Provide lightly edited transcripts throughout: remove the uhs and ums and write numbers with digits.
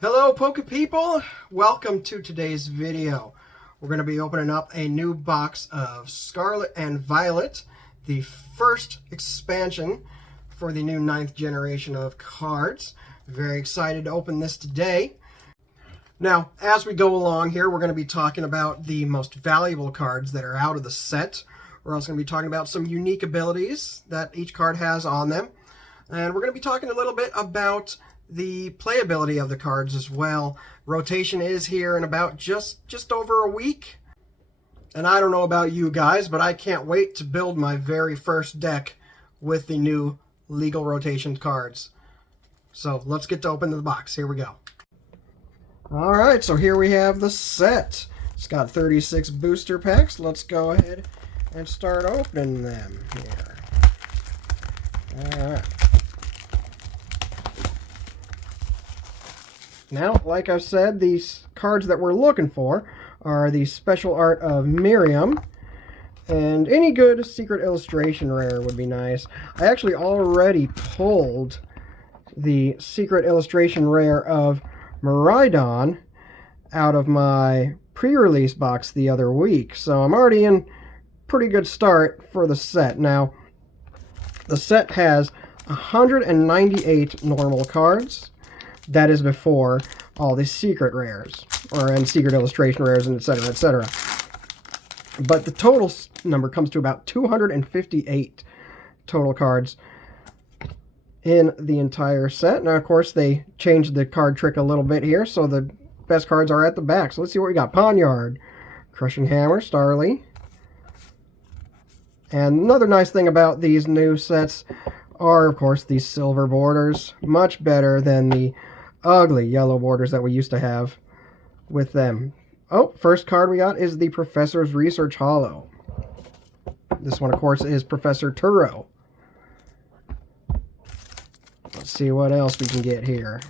Hello Poke People! Welcome to today's video. We're going to be opening up a new box of Scarlet and Violet, the first expansion for the new 9th generation of cards. Very excited to open this today. Now, as we go along here, we're going to be talking about the most valuable cards that are out of the set. We're also going to be talking about some unique abilities that each card has on them. And we're going to be talking a little bit about the playability of the cards as well. Rotation is here in about just over a week. And I don't know about you guys, but I can't wait to build my very first deck with the new legal rotation cards. So let's get to open the box. Here we go. Alright, so here we have the set. It's got 36 booster packs. Let's go ahead and start opening them here. Alright. Now, like I've said, these cards that we're looking for are the special art of Miriam, and any good secret illustration rare would be nice. I actually already pulled the secret illustration rare of Miraidon out of my pre-release box the other week, so I'm already in pretty good start for the set. Now, the set has 198 normal cards. That is before all the secret rares, and secret illustration rares, and etc., etc. But the total number comes to about 258 total cards in the entire set. Now, of course, they changed the card trick a little bit here, so the best cards are at the back. So let's see what we got. Poniard, Crushing Hammer, Starly. And another nice thing about these new sets are, of course, these silver borders. Much better than the ugly yellow borders that we used to have with them. Oh, first card we got is the Professor's Research Holo. This one, of course, is Professor Turo. Let's see what else we can get here.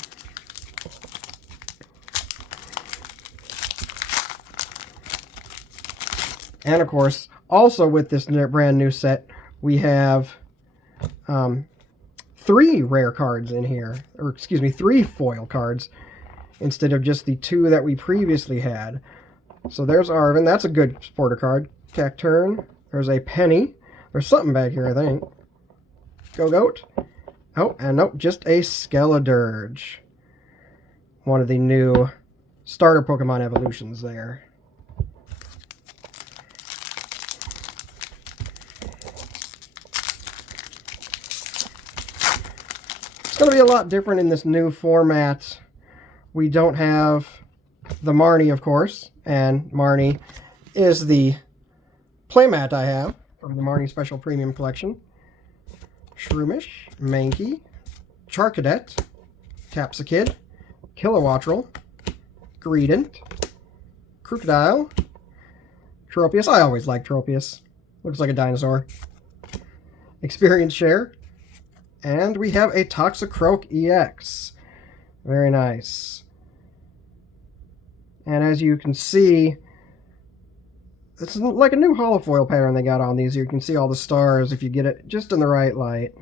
And, of course, also with this brand new set, we have 3 rare cards in here, or excuse me, 3 foil cards instead of just the 2 that we previously had. So there's Arvin. That's a good supporter card. Cacturn. There's a Penny. There's something back here, I think. Go-Goat. Oh, and nope, just a Skeledirge. One of the new starter Pokemon evolutions there. It's going to be a lot different in this new format. We don't have the Marnie, of course, and Marnie is the playmat I have from the Marnie Special Premium Collection. Shroomish, Mankey, Charcadet, Capsakid, Kilowattrel, Greedent, Crocodile, Tropius. I always like Tropius. Looks like a dinosaur. Experience Share. And we have a Toxicroak EX. Very nice. And as you can see, it's like a new holofoil pattern they got on these. You can see all the stars if you get it just in the right light.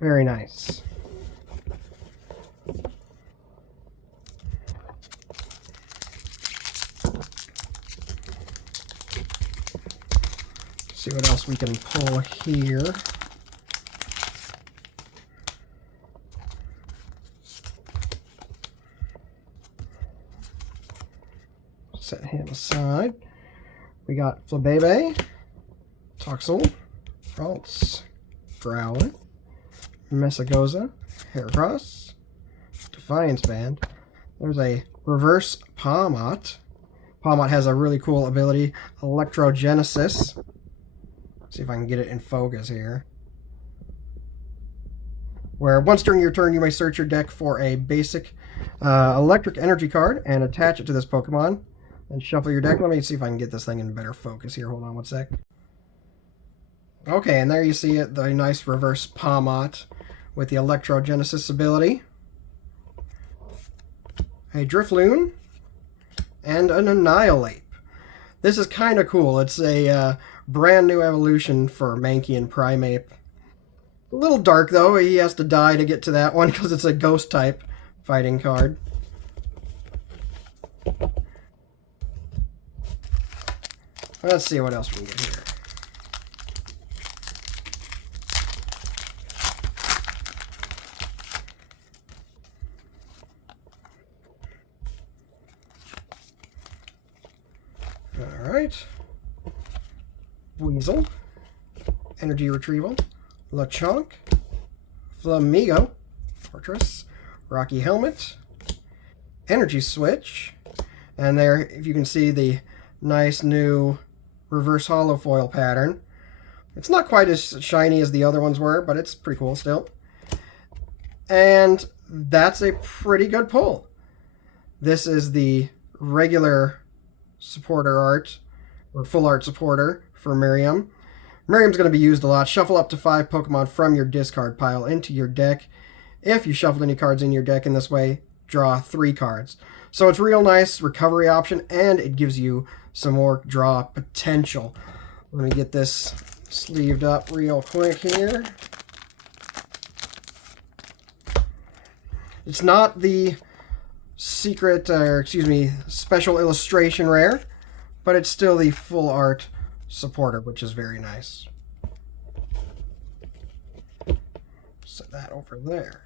Very nice. See what else we can pull here. Set him aside. We got Flabebe, Toxel, Ralts, Growlithe, Messagoza, Heracross, Defiance Band. There's a reverse Palmot. Palmot has a really cool ability, Electrogenesis. See if I can get it in focus here. Where once during your turn, you may search your deck for a basic electric energy card and attach it to this Pokemon. And shuffle your deck. Let me see if I can get this thing in better focus here. Hold on one sec. Okay, and there you see it, the nice reverse Palmot with the Electrogenesis ability. A Drifloon and an Annihilate. This is kind of cool. It's a brand new evolution for Mankey and Primeape. A little dark, though. He has to die to get to that one because it's a ghost type fighting card. Let's see what else we can get here. Alright. Weasel. Energy Retrieval. Lechonk. Flamigo. Fortress. Rocky Helmet. Energy Switch. And there, if you can see the nice new reverse hollow foil pattern. It's not quite as shiny as the other ones were, but it's pretty cool still. And that's a pretty good pull. This is the regular supporter art, or full art supporter for Miriam. Miriam's going to be used a lot. Shuffle up to 5 Pokemon from your discard pile into your deck. If you shuffled any cards in your deck in this way, draw 3 cards. So it's a real nice recovery option, and it gives you some more draw potential. Let me get this sleeved up real quick here. It's not the secret, or excuse me, special illustration rare, but it's still the full art supporter, which is very nice. Set that over there.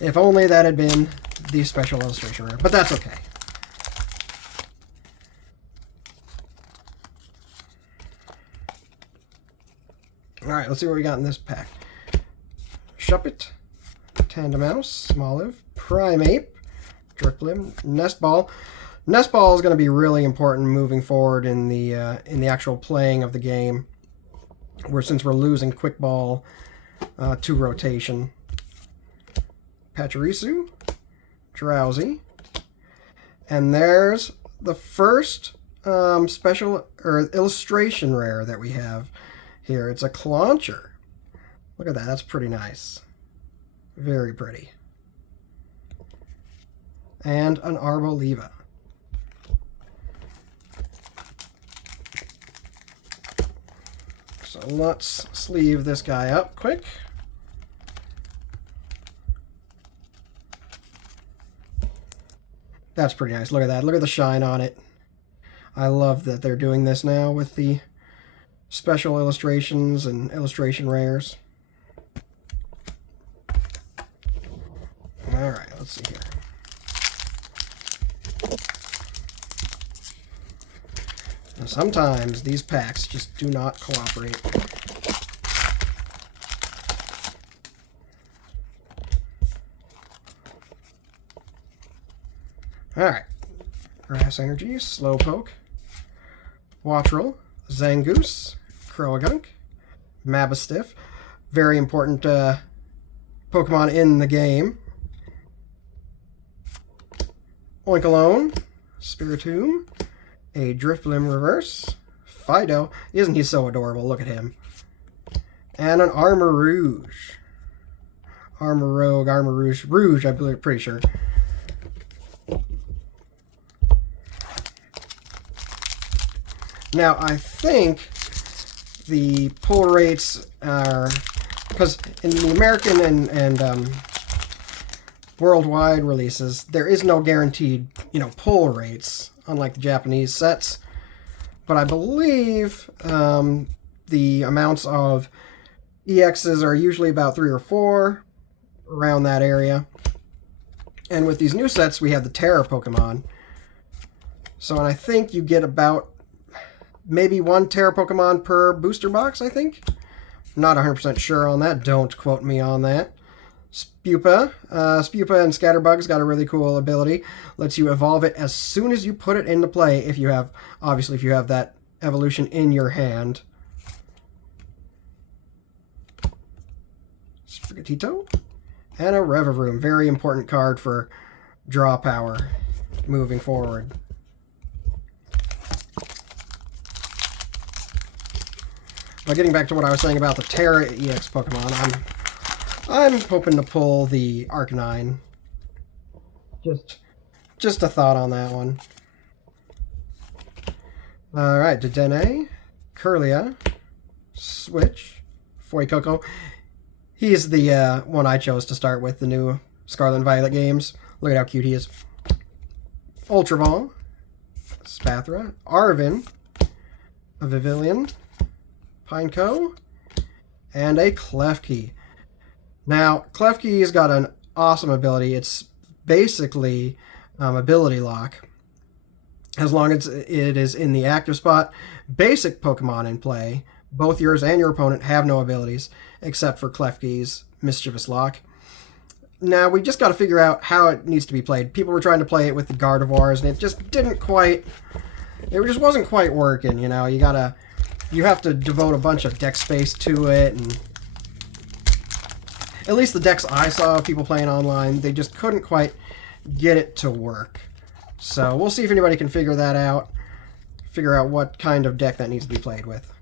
If only that had been the special illustration rare, but that's okay. Alright, let's see what we got in this pack. Shuppet, Tandemouse, Smoliv, Primeape, Drifblim, Nestball. Nestball is going to be really important moving forward in the actual playing of the game, since we're losing Quick Ball to rotation. Pachirisu, Drowsy, and there's the first special or illustration rare that we have here. It's a Clauncher. Look at that. That's pretty nice. Very pretty. And an Arboliva. So let's sleeve this guy up quick. That's pretty nice. Look at that. Look at the shine on it. I love that they're doing this now with the special illustrations and illustration rares. Alright, let's see here. Now, sometimes these packs just do not cooperate. Alright. Grass Energy, Slowpoke, Wattrel, Zangoose, Croagunk, Mabastiff. Very important Pokemon in the game. Oinkologne, Spiritomb, a Drifblim Reverse, Fido. Isn't he so adorable? Look at him. And an Armarouge. Armarouge, Armarouge, Rouge, I believe, pretty sure. Now, I think the pull rates are, because in the American and worldwide releases, there is no guaranteed, pull rates, unlike the Japanese sets. But I believe the amounts of EXs are usually about 3 or 4, around that area. And with these new sets, we have the Terra Pokemon. So I think you get about maybe 1 Terra Pokemon per booster box, I think. Not 100% sure on that. Don't quote me on that. Spupa. Spupa and Scatterbug's got a really cool ability. Lets you evolve it as soon as you put it into play, if you have that evolution in your hand. Sprigatito. And a Revavroom. Very important card for draw power moving forward. But getting back to what I was saying about the Terra EX Pokemon, I'm hoping to pull the Arcanine. Just a thought on that one. Alright, Dedenne, Curlia, Switch, Fuecoco. He's the one I chose to start with the new Scarlet and Violet games. Look at how cute he is. Ultra Ball, Spathra, Arvin, a Vivillon, Pineco, and a Klefki. Now, Klefki's got an awesome ability. It's basically ability lock. As long as it is in the active spot, basic Pokemon in play, both yours and your opponent have no abilities, except for Klefki's Mischievous Lock. Now, we just got to figure out how it needs to be played. People were trying to play it with the Gardevoirs, and it just didn't quite... It just wasn't quite working, you know? You have to devote a bunch of deck space to it, and... At least the decks I saw people playing online, they just couldn't quite get it to work. So, we'll see if anybody can figure that out. Figure out what kind of deck that needs to be played with.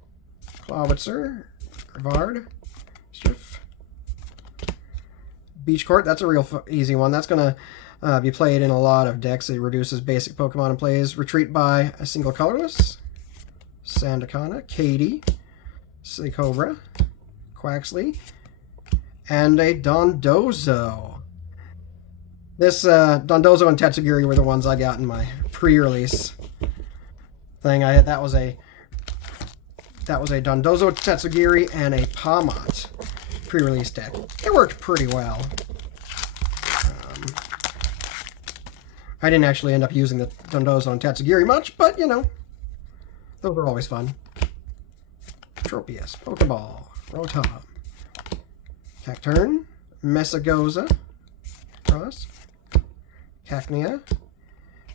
Clawitzer, Grivard, Schiff, Beach Court, that's a real easy one. That's going to be played in a lot of decks. It reduces basic Pokemon and plays Retreat by a single colorless, Sandacana, Katie, Cobra, Quaxley, and a Dondozo. This Dondozo and Tatsugiri were the ones I got in my pre-release thing. That was a Dondozo, Tatsugiri, and a Pawmot pre-release deck. It worked pretty well. I didn't actually end up using the Dondozo and Tatsugiri much, but, you know, those are always fun. Tropius, Pokeball, Rotom, Cacturn, Messagoza, Ross, Cacnea,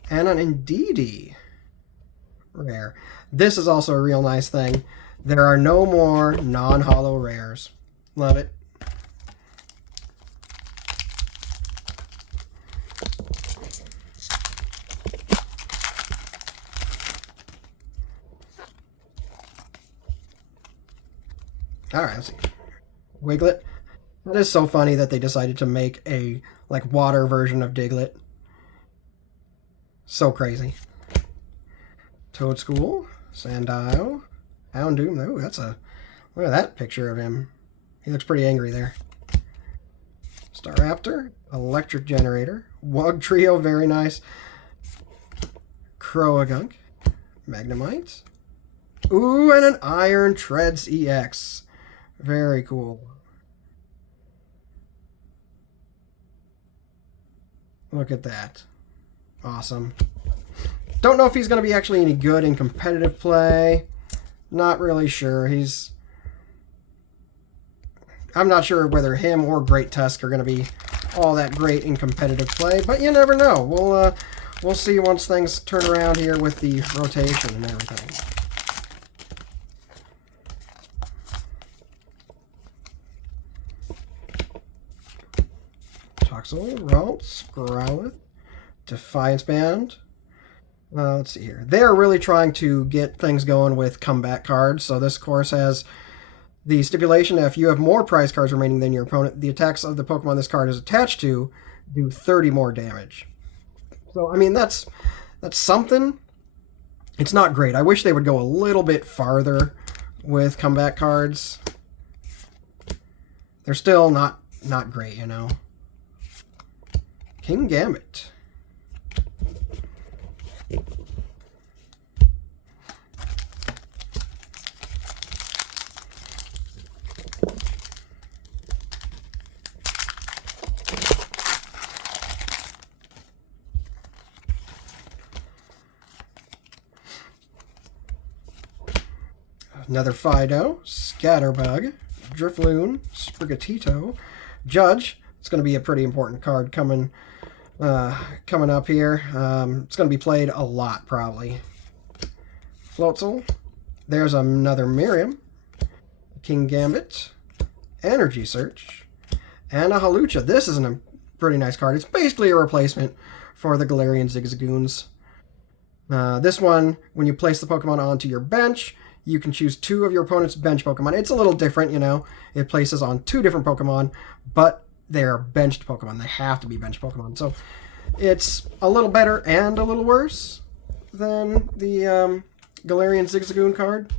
and an Indeedee. Rare. This is also a real nice thing. There are no more non-holo rares. Love it. Alright, let's see. Wiglet. That is so funny that they decided to make a, like, water version of Diglett. So crazy. Toadschool, Sandile, Houndoom. Ooh, look at that picture of him. He looks pretty angry there. Staraptor, Electric Generator, Wugtrio, very nice. Croagunk, Magnemite. Ooh, and an Iron Treads EX. Very cool. Look at that. Awesome. Don't know if he's going to be actually any good in competitive play. Not really sure. I'm not sure whether him or Great Tusk are going to be all that great in competitive play, but you never know. We'll see once things turn around here with the rotation and everything. Toxel, Ralts, Growlithe, Defiance Band. Let's see here. They're really trying to get things going with comeback cards. So this course has the stipulation that if you have more prize cards remaining than your opponent, the attacks of the Pokemon this card is attached to do 30 more damage. So, I mean, that's something. It's not great. I wish they would go a little bit farther with comeback cards. They're still not great, you know. King Gambit. Another Fido, Scatterbug, Drifloon, Sprigatito, Judge. It's going to be a pretty important card coming up here. It's going to be played a lot, probably. Floatzel. There's another Miriam. King Gambit. Energy Search. And a Halucha. This is a pretty nice card. It's basically a replacement for the Galarian Zigzagoons. This one, when you place the Pokemon onto your bench, you can choose 2 of your opponent's bench Pokemon. It's a little different, you know. It places on 2 different Pokemon, but they're benched Pokemon. They have to be benched Pokemon. So it's a little better and a little worse than the Galarian Zigzagoon card.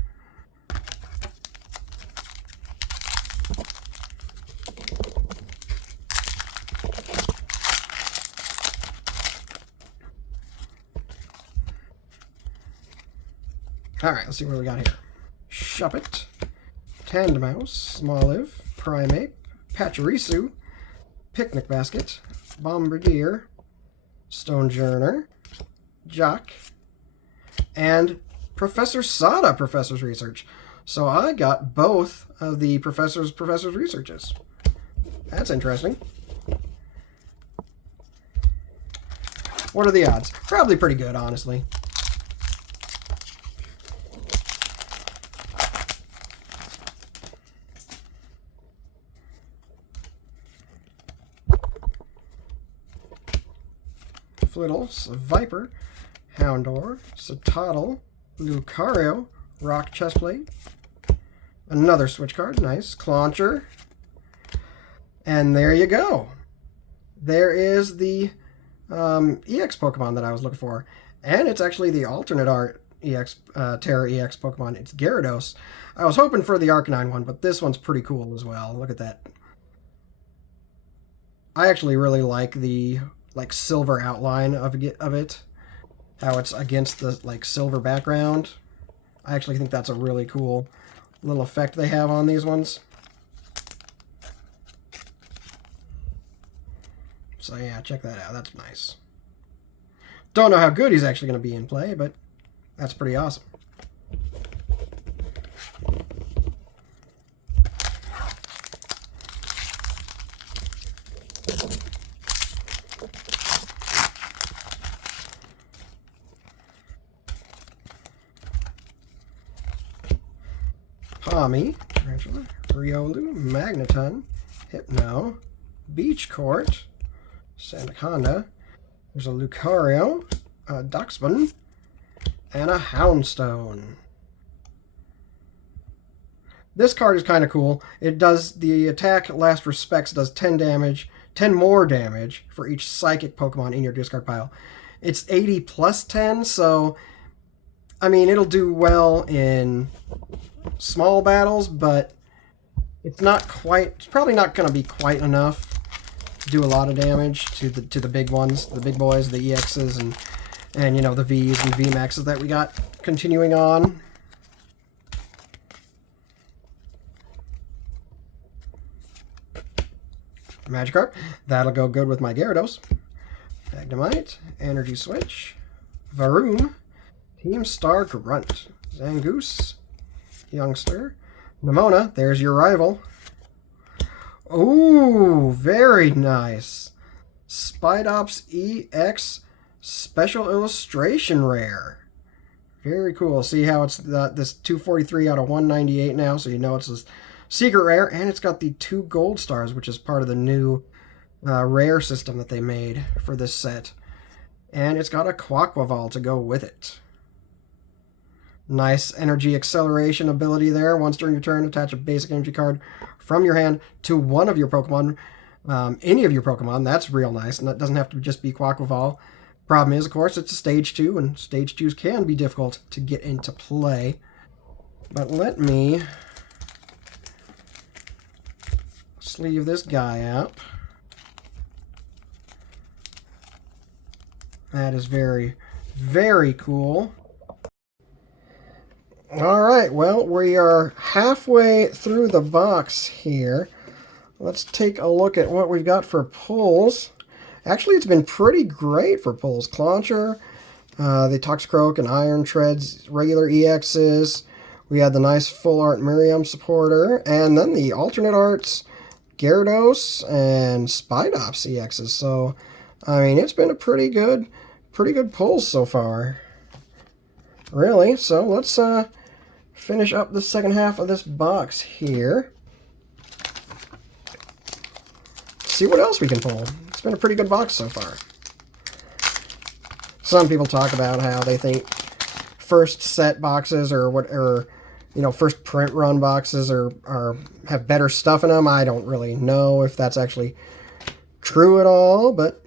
Alright, let's see what we got here. Shuppet, Tandemaus, Smoliv, Primeape, Pachirisu, Picnic Basket, Bombardier, Stonejourner, Jock, and Professor Sada Professor's Research. So I got both of the Professor's Researches. That's interesting. What are the odds? Probably pretty good, honestly. Flittle, Viper, Houndour, Citadel, Lucario, Rock Chestplate, another switch card, nice, Clauncher, and there you go. There is the EX Pokemon that I was looking for, and it's actually the alternate art EX Terra EX Pokemon. It's Gyarados. I was hoping for the Arcanine one, but this one's pretty cool as well. Look at that. I actually really like the silver outline of it, how it's against the silver background. I actually think that's a really cool little effect they have on these ones. So yeah, check that out. That's nice. Don't know how good he's actually going to be in play, but that's pretty awesome. Pawmi, Tarantula, Riolu, Magneton, Hypno, Beach Court, Sandaconda. There's a Lucario, a Duxbin, and a Houndstone. This card is kind of cool. It does the attack Last Respects does 10 damage, 10 more damage for each psychic Pokemon in your discard pile. It's 80 plus 10, so I mean it'll do well in small battles, but it's not quite. It's probably not going to be quite enough to do a lot of damage to the big ones, the big boys, the EXs, and you know the Vs and VMAXs that we got continuing on. Magikarp, that'll go good with my Gyarados. Magnemite, Energy Switch, Varoom, Team Star Grunt, Zangoose, Youngster, Nimona, there's your rival. Ooh, very nice. Spidops EX Special Illustration Rare. Very cool. See how it's this 243 out of 198 now, so you know it's a secret rare, and it's got the 2 gold stars, which is part of the new rare system that they made for this set. And it's got a Quaquaval to go with it. Nice energy acceleration ability there. Once during your turn, attach a basic energy card from your hand to one of your Pokemon. Any of your Pokemon. That's real nice. And that doesn't have to just be Quaquaval. Problem is, of course, it's a Stage 2, and Stage 2s can be difficult to get into play. But let me sleeve this guy up. That is very, very cool. Alright, well, we are halfway through the box here. Let's take a look at what we've got for pulls. Actually, it's been pretty great for pulls. Clauncher, the Toxicroak and Iron Treads, regular EXs. We had the nice full art Miriam supporter, and then the alternate arts, Gyarados and Spidops EXs. So, I mean, it's been a pretty good pull so far. Really, so let's finish up the second half of this box here. See what else we can pull. It's been a pretty good box so far. Some people talk about how they think first set boxes or first print run boxes have better stuff in them. I don't really know if that's actually true at all, but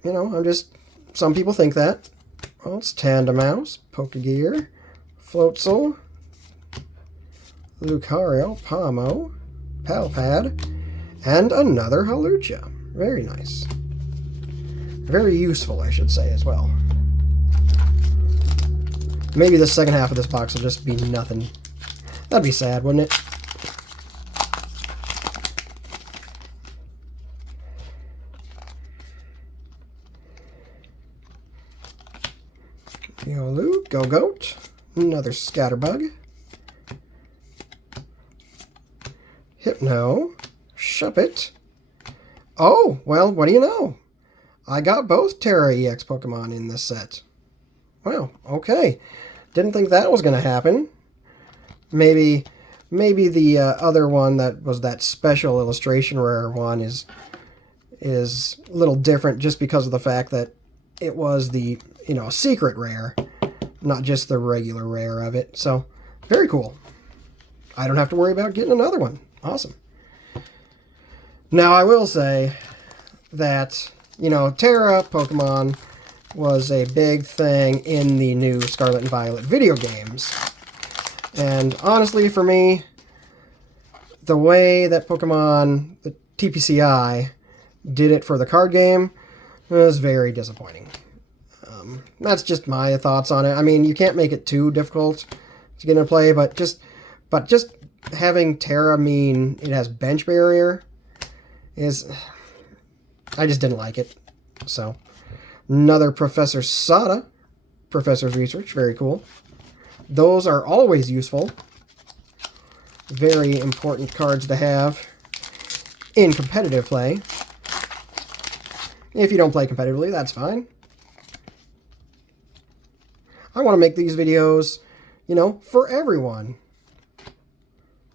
some people think that. Well, it's Tandemaus, Pokegear, Floatzel, Lucario, Pamo, Palpad, and another Hawlucha. Very nice. Very useful, I should say, as well. Maybe the second half of this box will just be nothing. That'd be sad, wouldn't it? Yolu, Go-Goat, another Scatterbug, Hypno, Shuppet. Oh, well, what do you know? I got both Terra EX Pokemon in this set. Wow, okay. Didn't think that was going to happen. Maybe the other one that was that special illustration rare one is a little different just because of the fact that it was the, secret rare, not just the regular rare of it. So, very cool. I don't have to worry about getting another one. Awesome. Now, I will say that, Terra Pokemon was a big thing in the new Scarlet and Violet video games. And honestly, for me, the way that Pokemon, the TPCI, did it for the card game was very disappointing. That's just my thoughts on it. I mean, you can't make it too difficult to get into play, but just having Terra mean it has bench barrier I just didn't like it. So, another Professor Sada, Professor's Research, very cool. Those are always useful. Very important cards to have in competitive play. If you don't play competitively, that's fine. I want to make these videos, for everyone.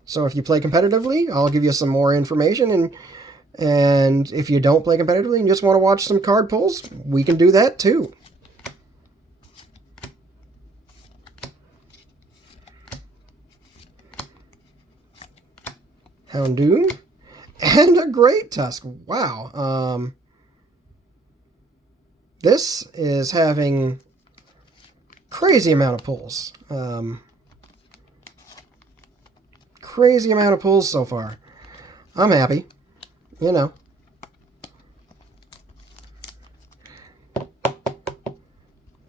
So if you play competitively, I'll give you some more information. And if you don't play competitively and just want to watch some card pulls, we can do that too. Houndoom. And a Great Tusk. Wow. This is having crazy amount of pulls. Crazy amount of pulls so far. I'm happy.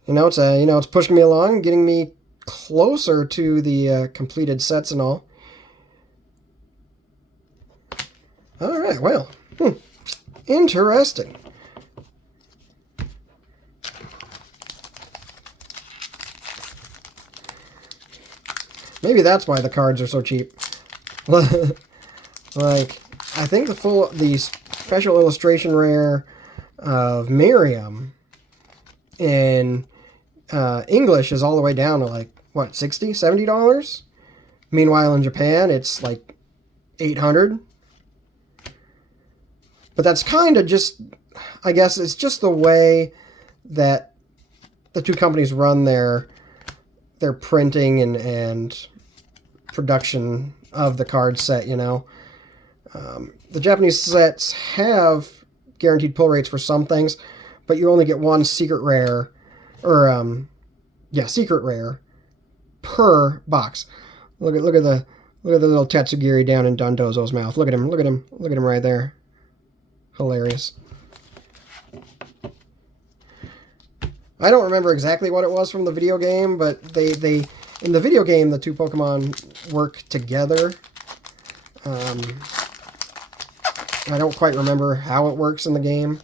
It's pushing me along, getting me closer to the completed sets and all. All right, well, interesting. Maybe that's why the cards are so cheap. Like, I think the special illustration rare of Miriam in English is all the way down to like, what, $60, $70? Meanwhile, in Japan, it's like $800. But that's kind of just, I guess, it's just the way that the two companies run their printing and production of the card set, The Japanese sets have guaranteed pull rates for some things, but you only get one secret rare, secret rare per box. Look at the little Tatsugiri down in Dondozo's mouth. Look at him right there. Hilarious. I don't remember exactly what it was from the video game, but they in the video game the two Pokemon work together. I don't quite remember how it works in the game,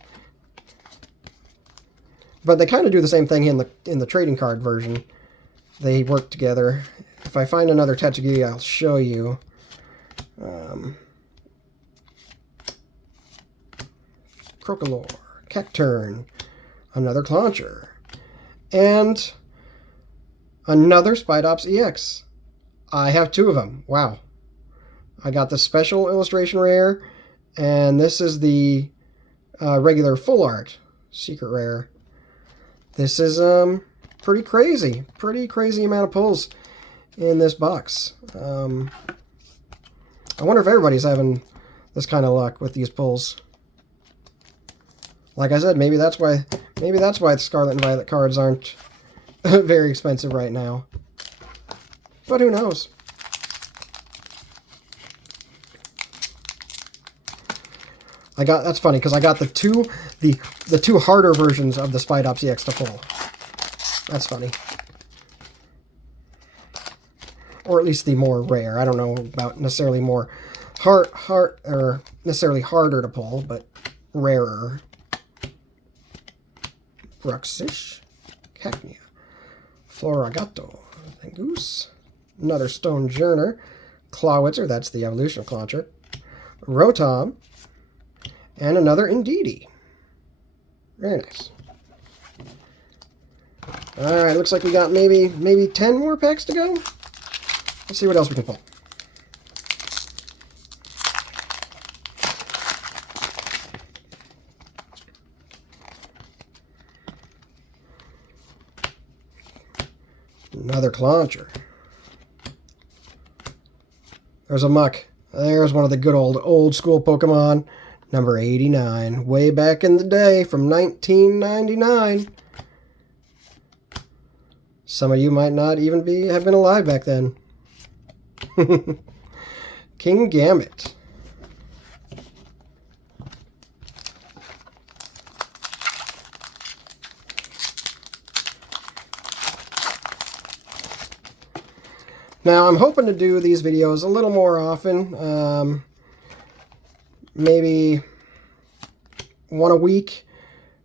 but they kind of do the same thing in the trading card version. They work together. If I find another Tatsugiri, I'll show you. Crocolore, Cacturne, another Clauncher, and another Spidops EX. I have two of them. Wow. I got the special illustration rare, and this is the regular full art secret rare. This is pretty crazy. Pretty crazy amount of pulls in this box. I wonder if everybody's having this kind of luck with these pulls. Like I said, maybe that's why the Scarlet and Violet cards aren't very expensive right now. But who knows? That's funny because I got the two harder versions of the Spidops EX to pull. That's funny. Or at least the more rare. I don't know about necessarily more or necessarily harder to pull, but rarer. Bruxish, Cacnea, Floragato, Goose, another Stonejourner, Clawitzer, that's the evolution of Clawitzer, Rotom, and another Indeedee. Very nice. Alright, looks like we got maybe 10 more packs to go. Let's see what else we can pull. Another Clauncher. There's a Muck. There's one of the good old school Pokemon. Number 89. Way back in the day from 1999. Some of you might not even have been alive back then. King Gambit. Now, I'm hoping to do these videos a little more often. Maybe one a week,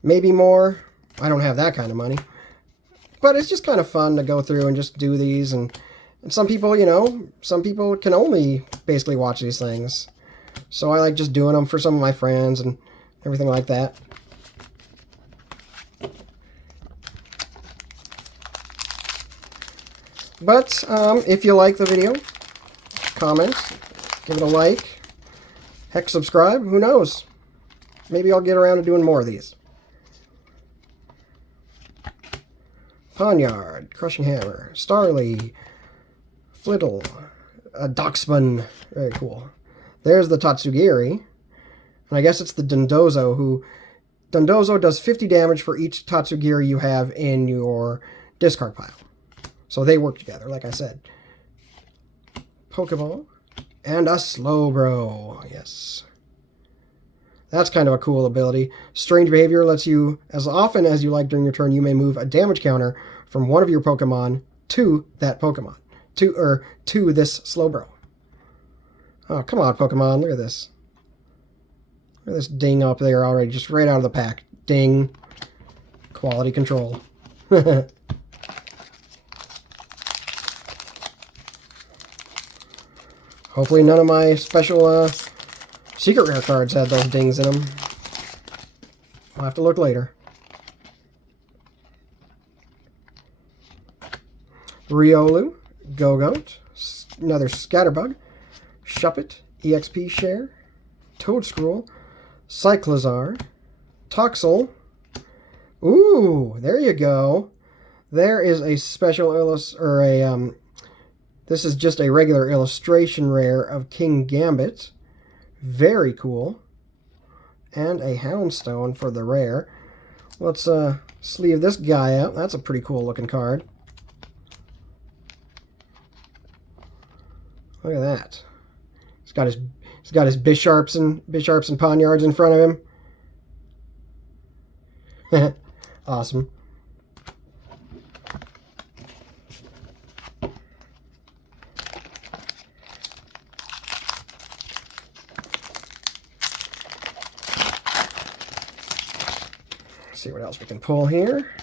maybe more. I don't have that kind of money. But it's just kind of fun to go through and just do these. And some people, some people can only basically watch these things. So I like just doing them for some of my friends and everything like that. But if you like the video, comment, give it a like, heck, subscribe. Who knows? Maybe I'll get around to doing more of these. Ponyard, Crushing Hammer, Starly, Flittle, Doxman. Very cool. There's the Tatsugiri. And I guess it's the Dondozo Dondozo does 50 damage for each Tatsugiri you have in your discard pile. So they work together, like I said. Pokeball. And a Slowbro. Yes. That's kind of a cool ability. Strange Behavior lets you, as often as you like during your turn, you may move a damage counter from one of your Pokemon to that Pokemon. To this Slowbro. Oh, come on, Pokemon. Look at this. Look at this ding up there already, just right out of the pack. Ding. Quality control. Hopefully none of my special secret rare cards had those dings in them. I'll have to look later. Riolu, Gogoat, another Scatterbug, Shuppet, EXP Share, Toadscruel, Cyclizar, Toxel. Ooh, there you go. There is a special this is just a regular illustration rare of King Gambit. Very cool. And a Houndstone for the rare. Let's sleeve this guy out. That's a pretty cool looking card. Look at that. He's got his Bisharps and Ponyards in front of him. Awesome. See what else we can pull here.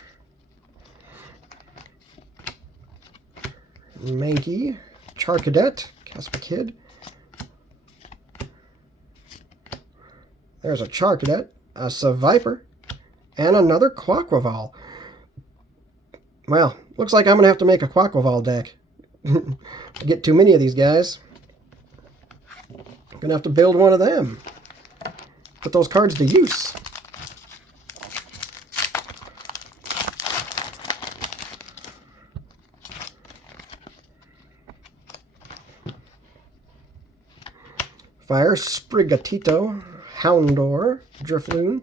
Mankey, Charcadet, Caspakid. There's a Charcadet, a Seviper, and another Quaquaval. Well, looks like I'm going to have to make a Quaquaval deck. I get too many of these guys. I'm going to have to build one of them. Put those cards to use. Fire, Sprigatito, Houndour, Drifloon,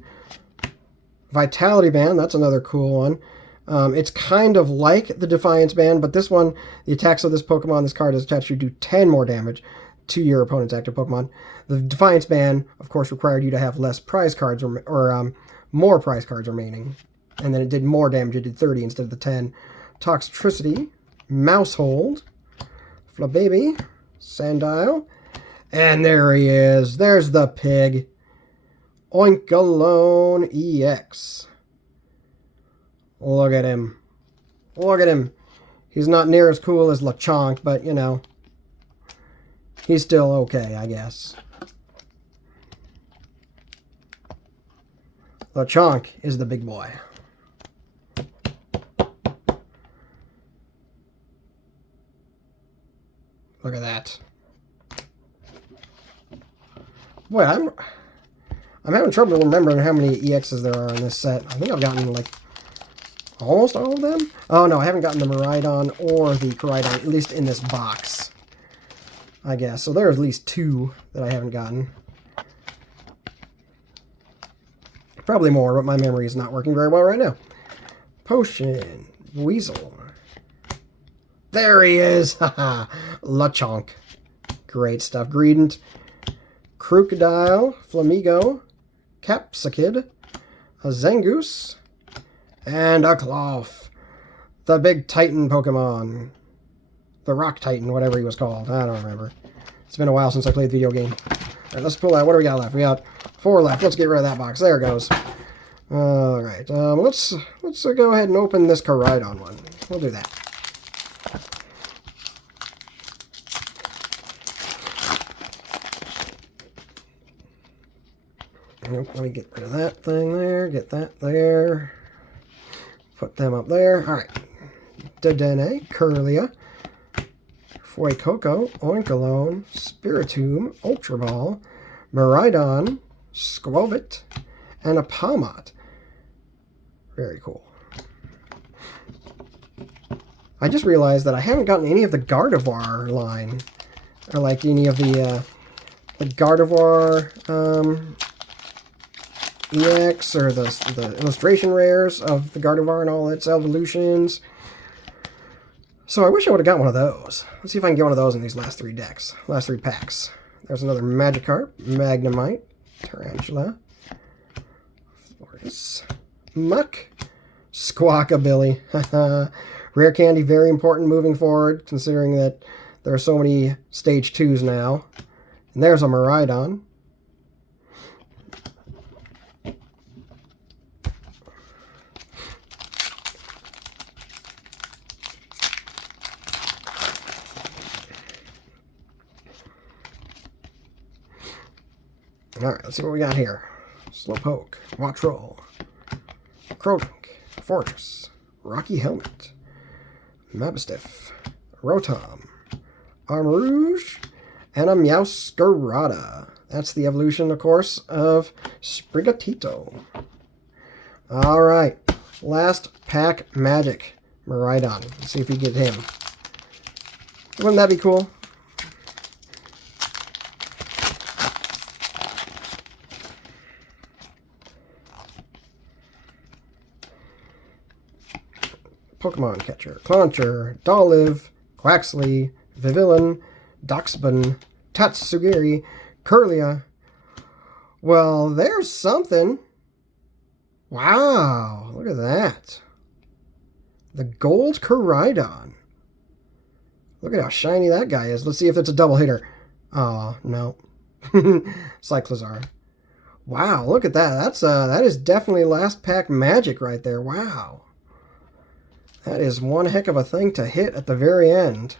Vitality Band, that's another cool one. It's kind of like the Defiance Band, but this one, the attacks of this Pokemon, this card is attached to do 10 more damage to your opponent's active Pokemon. The Defiance Band, of course, required you to have less prize cards or more prize cards remaining. And then it did more damage. It did 30 instead of the 10. Toxtricity, Mousehold, Flababy, Sandile, and there he is. There's the pig. Oinkalone EX. Look at him. Look at him. He's not near as cool as Lechonk, but, you know, he's still okay, I guess. Lechonk is the big boy. Look at that. Boy, I'm having trouble remembering how many EXs there are in this set. I think I've gotten, like, almost all of them? Oh, no, I haven't gotten the Miraidon or the Koraidon, at least in this box, I guess. So there are at least 2 that I haven't gotten. Probably more, but my memory is not working very well right now. Potion. Weasel. There he is! Haha! Lechonk. Great stuff. Greedent. Crocodile. Flamigo. Capsicid. A Zangoose. And a Cloth. The big Titan Pokemon. The Rock Titan, whatever he was called. I don't remember. It's been a while since I played the video game. Alright, let's pull out. What do we got left? We got 4 left. Let's get rid of that box. There it goes. Alright, let's go ahead and open this Koraidon one. We'll do that. Let me get rid of that thing there. Get that there. Put them up there. Alright. Dedenne, Curlia, Fuecoco, Oinkalone, Spiritomb, Ultra Ball, Miraidon, Squelvit, and a Palmot. Very cool. I just realized that I haven't gotten any of the Gardevoir line. Or like any of the Gardevoir EX or the illustration rares of the Gardevoir and all its evolutions. So I wish I would have got one of those. Let's see if I can get one of those in these last 3 decks. Last 3 packs. There's another Magikarp, Magnemite, Tarantula, Florges, Muck, Squawkabilly. Rare candy, very important moving forward, considering that there are so many Stage 2s now. And there's a Miraidon. Alright, let's see what we got here. Slowpoke, Wattrel, Croagunk, Fortress, Rocky Helmet, Mastiff, Rotom, Armarouge, and a Meowscarada. That's the evolution, of course, of Sprigatito. Alright, last pack magic. Miraidon. Let's see if we get him. Wouldn't that be cool? Pokemon Catcher, Clauncher, Dolive, Quaxley, Vivillon, Doxbin, Tatsugiri, Curlia. Well, there's something. Wow, look at that. The gold Koraidon. Look at how shiny that guy is. Let's see if it's a double hitter. Oh, no. Cyclizar. Wow, look at that. That is definitely last pack magic right there. Wow. That is one heck of a thing to hit at the very end.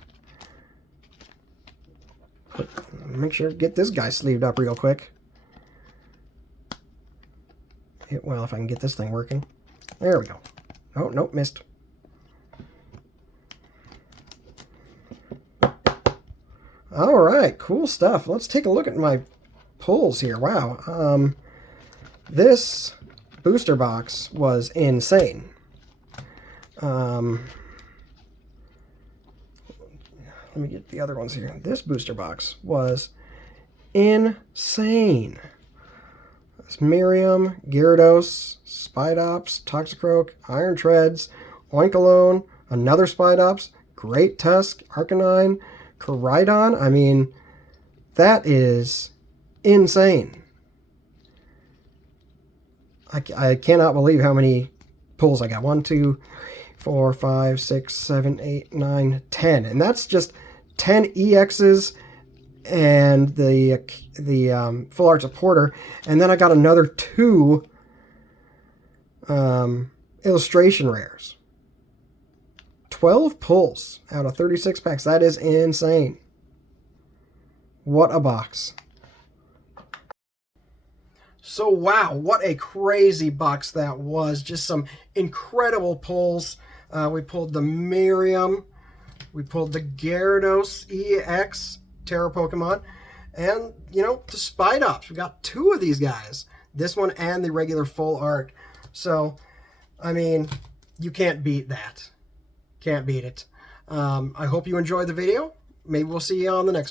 Make sure to get this guy sleeved up real quick. Well, if I can get this thing working. There we go. Oh, nope, missed. Alright, cool stuff. Let's take a look at my pulls here. Wow. This booster box was insane. Let me get the other ones here. This booster box was insane. It's Miriam, Gyarados, Spidops, Toxicroak, Iron Treads, Oinkologne, another Spidops, Great Tusk, Arcanine, Koraidon. I mean, that is insane. I cannot believe how many pulls I got. 1, 2, 4, 5, 6, 7, 8, 9, 10. And that's just 10 EXs and the Full Art Supporter. And then I got another 2 illustration rares. 12 pulls out of 36 packs. That is insane. What a box. So wow, what a crazy box that was. Just some incredible pulls. We pulled the Miriam. We pulled the Gyarados EX Terra Pokemon. And, you know, the Spidops. We got 2 of these guys. This one and the regular full art. So, I mean, you can't beat that. Can't beat it. I hope you enjoyed the video. Maybe we'll see you on the next one.